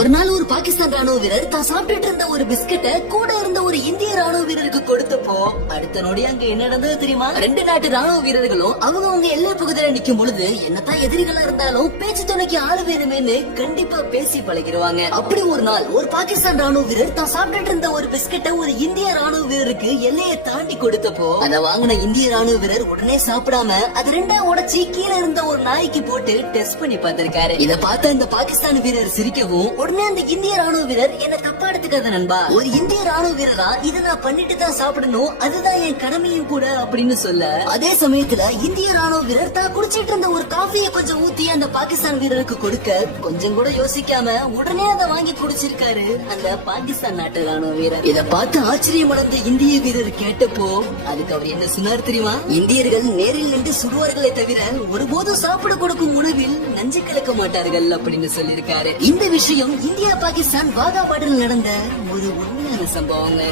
ஒரு நாள் ஒரு பாகிஸ்தான் ராணுவ வீரர் தான் சாப்பிட்டுட்டு இருந்த ஒரு பிஸ்கட்டை கூட இருந்த ஒரு இந்திய ராணுவ வீரருக்கு கொடுத்தப்போ அடுத்த நொடி அங்க என்ன நடந்தது தெரியுமா? ரெண்டு நாட்டு ராணுவ வீரர்களும் அவங்க எல்லை பகுதியில நிக்கும் பொழுது என்னதான் எதிரிகளா இருந்தாலும் பேச்சு துணைக்கு ஆளு வேணுமேனு கண்டிப்பா பேசி பழகிடுவாங்க. அப்படி ஒரு நாள் ஒரு பாகிஸ்தான் ராணுவ வீரர் தான் சாப்பிட்டுட்டு இருந்த ஒரு பிஸ்கட்டை ஒரு இந்திய ராணுவ வீரருக்கு எல்லையை தாண்டி கொடுத்தப்போ அதை வாங்கின இந்திய ராணுவ வீரர் உடனே சாப்பிடாம அது ரெண்டா உடைச்சி கீழே இருந்த ஒரு நாய்க்கு போட்டு டெஸ்ட் பண்ணி பார்த்திருக்காரு. இத பார்த்த இந்த பாகிஸ்தான் வீரர் சிரிக்கவும் உடனே அந்த இந்திய ராணுவ வீரர் என்ன தப்பா எடுத்துக்காத நண்பா, ஒரு இந்திய ராணுவ வீரரா இதை நான் பண்ணிட்டு தான் சாப்பிடணும், அதுதான் என் கடமையும் கூட அப்படின்னு சொல்ல, அதே சமயத்துல இந்திய ராணுவ வீரர் தான் குடிச்சிட்டு இருந்த ஒரு காஃபியை கொஞ்சம் ஊத்தி அந்த பாகிஸ்தான் வீரருக்கு கொடுக்க கொஞ்சம் கூட யோசிக்காம உடனே அதை வாங்கி குடிச்சிருக்காரு அந்த பாகிஸ்தான் நாட்டு ராணுவ வீரர். இத பார்த்து ஆச்சரியம் அடைந்த இந்திய வீரர் கேட்டப்போ அதுக்கு அவர் என்ன சொன்னார் தெரியுமா? இந்தியர்கள் நேரில் நின்று சுடுவார்களே தவிர ஒருபோதும் சாப்பிட கொடுக்கும் உணவில் நஞ்சு கலக்க மாட்டார்கள் அப்படின்னு சொல்லியிருக்காரு. இந்த விஷயம் இந்தியா பாகிஸ்தான் வாகா பார்டரில் நடந்த ஒரு உண்மையான சம்பவங்க.